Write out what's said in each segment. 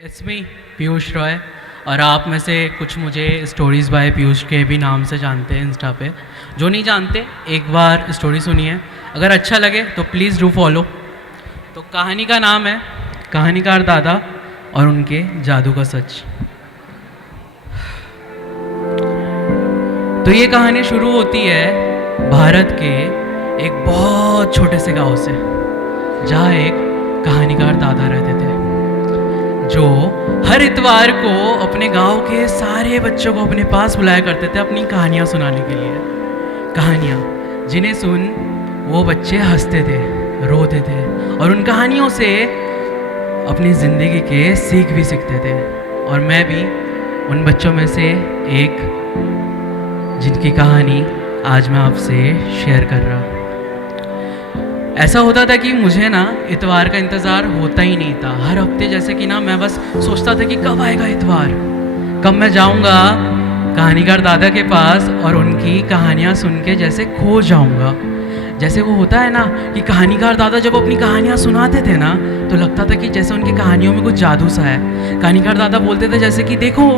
It's me Piyush Roy. और आप में से कुछ मुझे स्टोरीज़ बाय पीयूष के भी नाम से जानते हैं इंस्टा पे। जो नहीं जानते एक बार स्टोरी सुनिए, अगर अच्छा लगे तो प्लीज़ डू फॉलो। तो कहानी का नाम है कहानीकार दादा और उनके जादू का सच। तो ये कहानी शुरू होती है भारत के एक बहुत छोटे से गांव से, जहाँ एक कहानीकार दादा रहते थे जो हर इतवार को अपने गांव के सारे बच्चों को अपने पास बुलाया करते थे अपनी कहानियाँ सुनाने के लिए। कहानियाँ जिन्हें सुन वो बच्चे हंसते थे, रोते थे और उन कहानियों से अपनी ज़िंदगी के सीख भी सीखते थे। और मैं भी उन बच्चों में से एक जिनकी कहानी आज मैं आपसे शेयर कर रहा हूँ। ऐसा होता था कि मुझे ना इतवार का इंतज़ार होता ही नहीं था। हर हफ्ते जैसे कि ना मैं बस सोचता था कि कब आएगा इतवार, कब मैं जाऊंगा कहानीकार दादा के पास और उनकी कहानियाँ सुन के जैसे खो जाऊंगा। जैसे वो होता है ना कि कहानीकार दादा जब अपनी कहानियाँ सुनाते थे ना तो लगता था कि जैसे उनकी कहानियों में कुछ जादू सा है। कहानीकार दादा बोलते थे जैसे कि देखो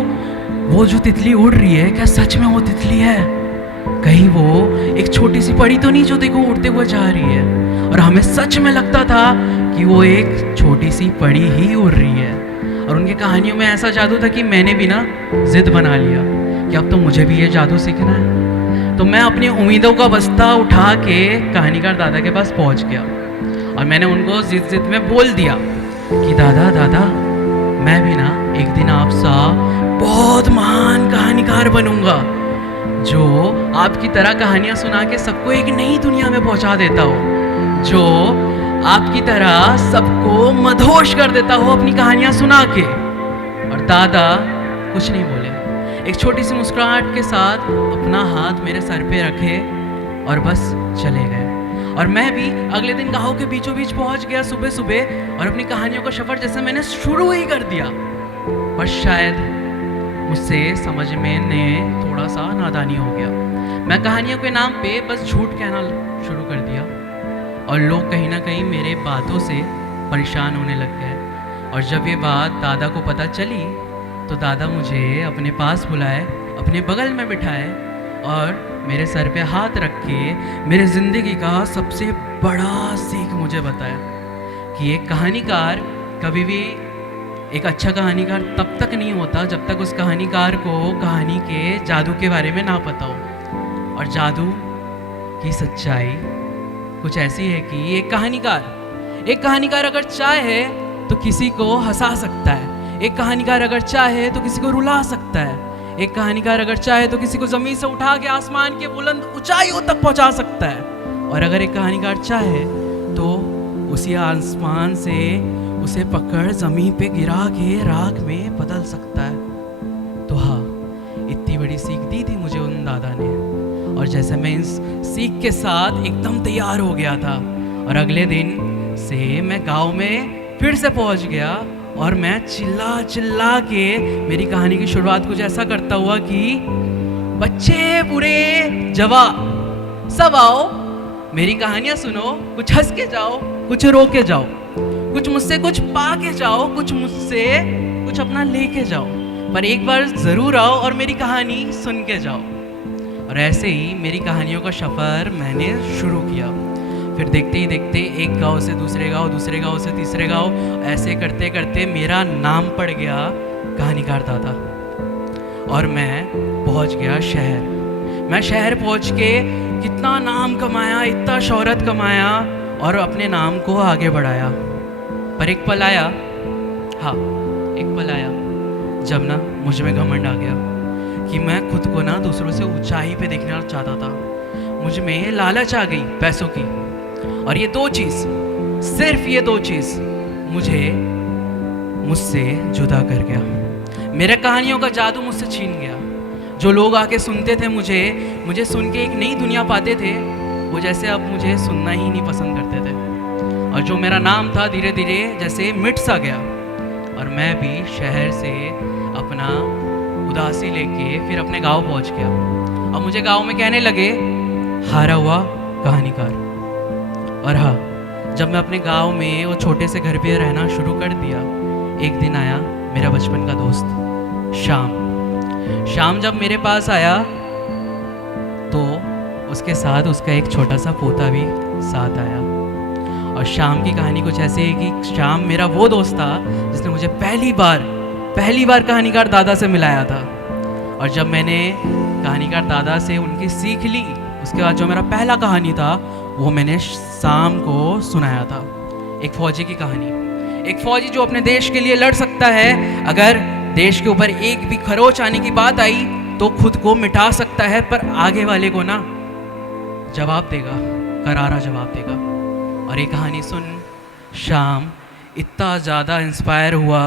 वो जो तितली उड़ रही है, क्या सच में वो तितली है? कहीं वो एक छोटी सी परी तो नहीं जो देखो उड़ते हुए जा रही है? और हमें सच में लगता था कि वो एक छोटी सी परी ही उड़ रही है। और उनकी कहानियों में ऐसा जादू था कि मैंने भी ना जिद बना लिया कि अब तो मुझे भी ये जादू सीखना है। तो मैं अपनी उम्मीदों का बस्ता उठा के कहानीकार दादा के पास पहुंच गया और मैंने उनको जिद में बोल दिया कि दादा दादा मैं भी ना एक दिन आप सा बहुत महान कहानीकार बनूंगा जो आपकी तरह कहानियाँ सुना के सबको एक नई दुनिया में पहुंचा देता हो, जो आपकी तरह सबको मदहोश कर देता हो अपनी कहानियाँ सुना के। और दादा कुछ नहीं बोले, एक छोटी सी मुस्कुराहट के साथ अपना हाथ मेरे सर पे रखे और बस चले गए। और मैं भी अगले दिन गाँव के बीचों बीच पहुंच गया सुबह सुबह और अपनी कहानियों का सफ़र जैसे मैंने शुरू ही कर दिया। पर शायद मुझसे समझ में ने थोड़ा सा नादानी हो गया। मैं कहानियों के नाम पे बस झूठ कहना शुरू कर दिया और लोग कहीं ना कहीं मेरे बातों से परेशान होने लग गए। और जब ये बात दादा को पता चली तो दादा मुझे अपने पास बुलाए, अपने बगल में बिठाए और मेरे सर पे हाथ रख के मेरे ज़िंदगी का सबसे बड़ा सीख मुझे बताया कि एक कहानीकार कभी भी एक अच्छा कहानीकार तब तक नहीं होता जब तक उस कहानीकार को कहानी के जादू के बारे में ना पता हो। और जादू की सच्चाई कुछ ऐसी है कि एक कहानीकार अगर चाहे तो किसी को हंसा सकता है, एक कहानीकार अगर चाहे तो किसी को रुला सकता है, एक कहानीकार अगर चाहे तो किसी को ज़मीन से उठा के आसमान के बुलंद ऊंचाइयों तक पहुंचा सकता है। और अगर एक कहानीकार चाहे तो उसी आसमान से उसे पकड़ ज़मीन पे गिरा के राख में बदल सकता है। तो हाँ, इतनी बड़ी सीख दी थी मुझे उन दादा ने। और जैसे मैं इस सीख के साथ एकदम तैयार हो गया था और अगले दिन से मैं गांव में फिर से पहुंच गया और मैं चिल्ला चिल्ला के मेरी कहानी की शुरुआत कुछ ऐसा करता हुआ कि बच्चे बूढ़े जवान सब आओ, मेरी कहानियाँ सुनो, कुछ हंस के जाओ, कुछ रो के जाओ, कुछ मुझसे कुछ पा के जाओ, कुछ मुझसे कुछ अपना लेके जाओ, पर एक बार ज़रूर आओ और मेरी कहानी सुन के जाओ। और ऐसे ही मेरी कहानियों का सफ़र मैंने शुरू किया। फिर देखते ही देखते एक गांव से दूसरे गांव, दूसरे गांव से तीसरे गांव, ऐसे करते करते मेरा नाम पड़ गया कहानीकार दादा। और मैं पहुंच गया शहर। मैं शहर पहुंच के कितना नाम कमाया, इतना शोहरत कमाया और अपने नाम को आगे बढ़ाया। पर एक पल आया, हाँ एक पल आया जब ना मुझ में घमंड आ गया कि मैं खुद को ना दूसरों से ऊंचाई पे देखना चाहता था। मुझ में लालच आ गई पैसों की। और ये दो चीज़, सिर्फ ये दो चीज़ मुझसे जुदा कर गया। मेरे कहानियों का जादू मुझसे छीन गया। जो लोग आके सुनते थे मुझे सुन के एक नई दुनिया पाते थे, वो जैसे अब मुझे सुनना ही नहीं पसंद करते थे। और जो मेरा नाम था धीरे धीरे जैसे मिट सा गया। और मैं भी शहर से अपना उदासी लेके फिर अपने गांव पहुंच गया। और मुझे गांव में कहने लगे हारा हुआ कहानीकार। और हाँ, जब मैं अपने गांव में वो छोटे से घर पे रहना शुरू कर दिया, एक दिन आया मेरा बचपन का दोस्त श्याम। श्याम जब मेरे पास आया तो उसके साथ उसका एक छोटा सा पोता भी साथ आया। और श्याम की कहानी कुछ ऐसी है कि श्याम मेरा वो दोस्त था जिसने मुझे पहली बार कहानीकार दादा से मिलाया था। और जब मैंने कहानीकार दादा से उनकी सीख ली, उसके बाद जो मेरा पहला कहानी था वो मैंने शाम को सुनाया था। एक फौजी की कहानी, एक फौजी जो अपने देश के लिए लड़ सकता है, अगर देश के ऊपर एक भी खरोच आने की बात आई तो खुद को मिटा सकता है, पर आगे वाले को ना जवाब देगा, करारा जवाब देगा। और ये कहानी सुन श्याम इतना ज़्यादा इंस्पायर हुआ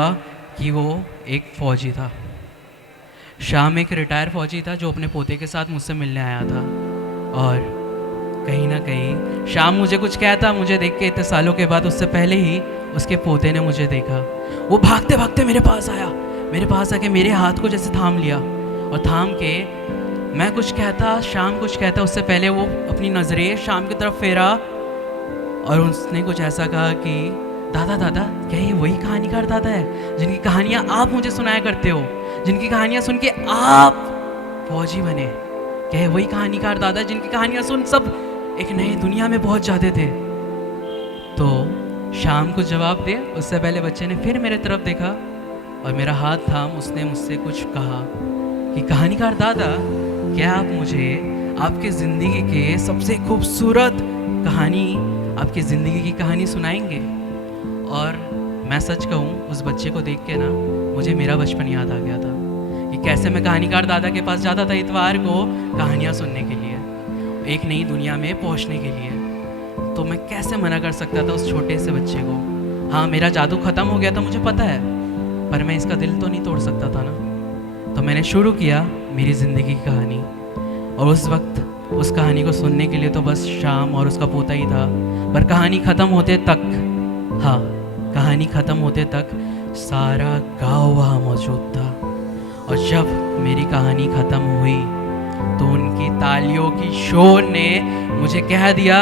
कि वो एक फ़ौजी था। श्याम एक रिटायर फ़ौजी था जो अपने पोते के साथ मुझसे मिलने आया था। और कहीं ना कहीं श्याम मुझे कुछ कहता, मुझे देख के इतने सालों के बाद, उससे पहले ही उसके पोते ने मुझे देखा। वो भागते भागते मेरे पास आया, मेरे पास आके मेरे हाथ को जैसे थाम लिया, और थाम के मैं कुछ कहता, श्याम कुछ कहता, उससे पहले वो अपनी नज़रें श्याम की तरफ फेरा और उसने कुछ ऐसा कहा कि दादा दादा, क्या ये वही कहानीकार दादा है जिनकी कहानियाँ आप मुझे सुनाया करते हो, जिनकी कहानियाँ सुन के आप फौजी बने? क्या ये वही कहानीकार दादा है जिनकी कहानियाँ सुन सब एक नई दुनिया में पहुँच जाते थे? तो शाम को जवाब दे उससे पहले बच्चे ने फिर मेरे तरफ देखा और मेरा हाथ थाम उसने मुझसे कुछ कहा कि कहानीकार दादा, क्या आप मुझे आपके ज़िंदगी के सबसे खूबसूरत कहानी, आपकी ज़िंदगी की कहानी सुनाएंगे? और मैं सच कहूँ, उस बच्चे को देख के ना मुझे मेरा बचपन याद आ गया था कि कैसे मैं कहानीकार दादा के पास जाता था इतवार को कहानियाँ सुनने के लिए, एक नई दुनिया में पहुँचने के लिए। तो मैं कैसे मना कर सकता था उस छोटे से बच्चे को? हाँ, मेरा जादू ख़त्म हो गया था, मुझे पता है, पर मैं इसका दिल तो नहीं तोड़ सकता था ना। तो मैंने शुरू किया मेरी ज़िंदगी की कहानी, और उस वक्त उस कहानी को सुनने के लिए तो बस श्याम और उसका पोता ही था। पर कहानी ख़त्म होते तक, हाँ, कहानी ख़त्म होते तक सारा गाँव वहाँ मौजूद था। और जब मेरी कहानी ख़त्म हुई तो उनकी तालियों की शोर ने मुझे कह दिया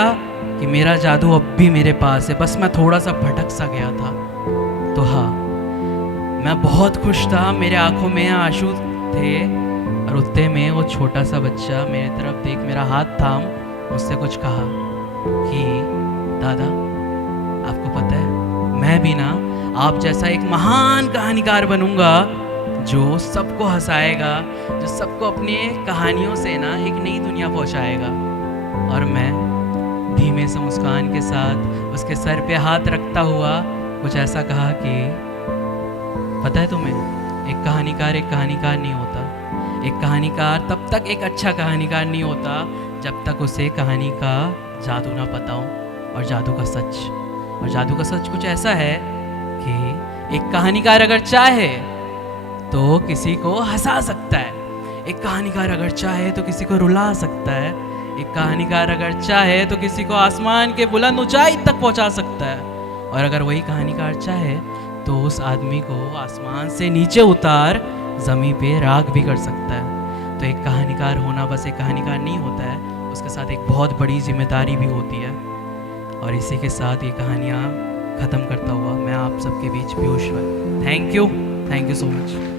कि मेरा जादू अब भी मेरे पास है, बस मैं थोड़ा सा भटक सा गया था। तो हाँ, मैं बहुत खुश था, मेरे आंखों में आंसू थे, और उतने में वो छोटा सा बच्चा मेरे तरफ देख मेरा हाथ थाम मुझसे कुछ कहा कि दादा, आपको पता है, मैं भी ना आप जैसा एक महान कहानीकार बनूंगा जो सबको हंसाएगा, जो सबको अपने कहानियों से ना एक नई दुनिया पहुंचाएगा। और मैं धीमे से मुस्कान के साथ उसके सर पे हाथ रखता हुआ कुछ ऐसा कहा कि पता है तुम्हें, एक कहानीकार नहीं होता। एक कहानीकार तब तक एक अच्छा कहानीकार नहीं होता जब तक उसे कहानी का जादू ना पता हो, और जादू का सच। और जादू का सच कुछ ऐसा है कि एक कहानीकार अगर चाहे तो किसी को हंसा सकता है, एक कहानीकार अगर चाहे तो किसी को रुला सकता है, एक कहानीकार अगर चाहे तो किसी को आसमान के बुलंद ऊंचाई तक पहुंचा सकता है, और अगर वही कहानीकार चाहे तो उस आदमी को आसमान से नीचे उतार ज़मीन पे राख भी कर सकता है। तो एक कहानीकार होना बस एक कहानीकार नहीं होता है, उसके साथ एक बहुत बड़ी जिम्मेदारी भी होती है। और इसी के साथ ये कहानियाँ ख़त्म करता हुआ मैं आप सबके बीच Piyush. Thank you so much.